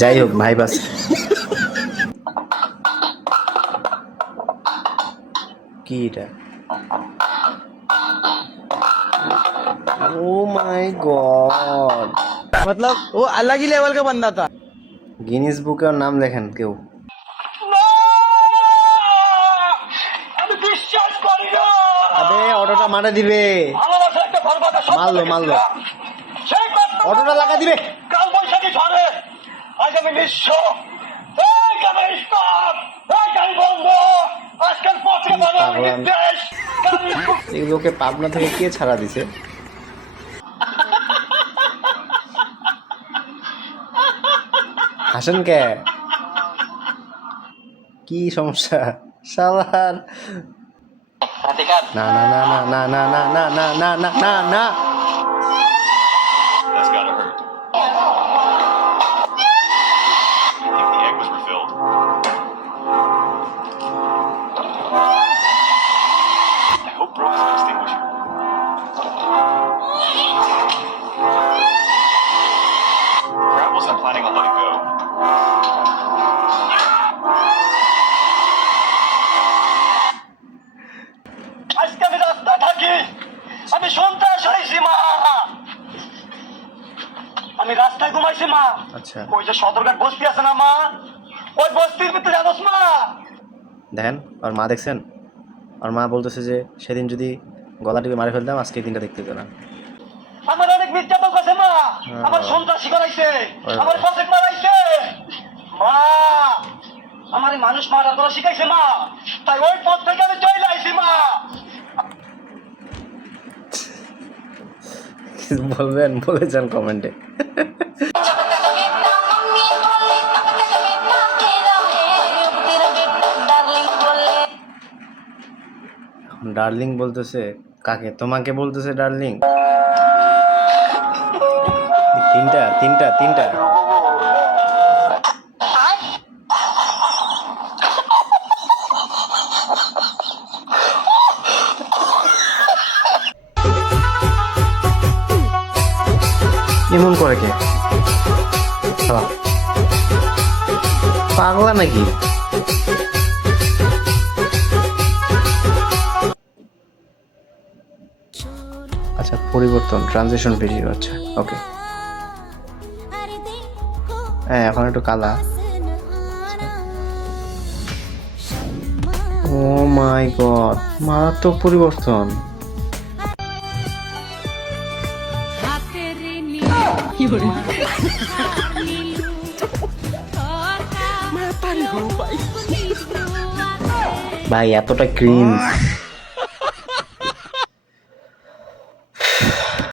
যাই হোক ভাই বাস কি এটা ও মাই गॉड मतलब वो अलग ही लेवल का बंदा था। গিনিস বুকে ওর নাম লেখেন কেউ আবে অটোটা মারা দিবে মারলো অটোটা লাগা দিবে কাল বৈশাখী ঝড়ে আজ আমি নিঃস্ব গাড়ি বন্ধ আজকাল পথে দেশ এগুলোকে পাবনা থেকে কে ছাড়া দিছে হাসেন কে কি সমস্যা শালার না না না না না না না না না না না না That's gotta hurt. I think the egg was refilled. I hope Brooke is an extinguisher. Crap wasn't planning on letting go. আজকে আমি রাস্তায় থাকি আমি সন্ত্রাস হয়েছি মা আমি রাস্তায় ঘুমাইছি মা আচ্ছা ওই যে সদরঘাট বস্তি আছে না মা ওই বস্তির ভিতরে জানোস মা দেখেন আর মা দেখছেন আর মা বলতেছে যে সেদিন যদি গলা টিপে মারে ফেলতাম আজকে এই দিনটা দেখতে হতো না আমার অনেক নির্যাতন করছে মা আমার সন্ত্রাসী করাইছে আমার পকেট মারাইছে মা আমার এই মানুষ মারা করা শিখাইছে মা তাই ওই পথ থেকে আমি চলে আইছি মা বলবেন বলে যান কমেন্টে ডার্লিং বলতেছে কাকে তোমাকে বলতেছে ডার্লিং তিনটা তিনটা তিনটা এমন করে কে পাগলা নাকি আচ্ছা পরিবর্তন ট্রানজিশন ভিডিও আচ্ছা ওকে হ্যাঁ এখন একটু কালা ও মাই গড মারাত্মক পরিবর্তন ভাই এতটা ক্রিঞ্জ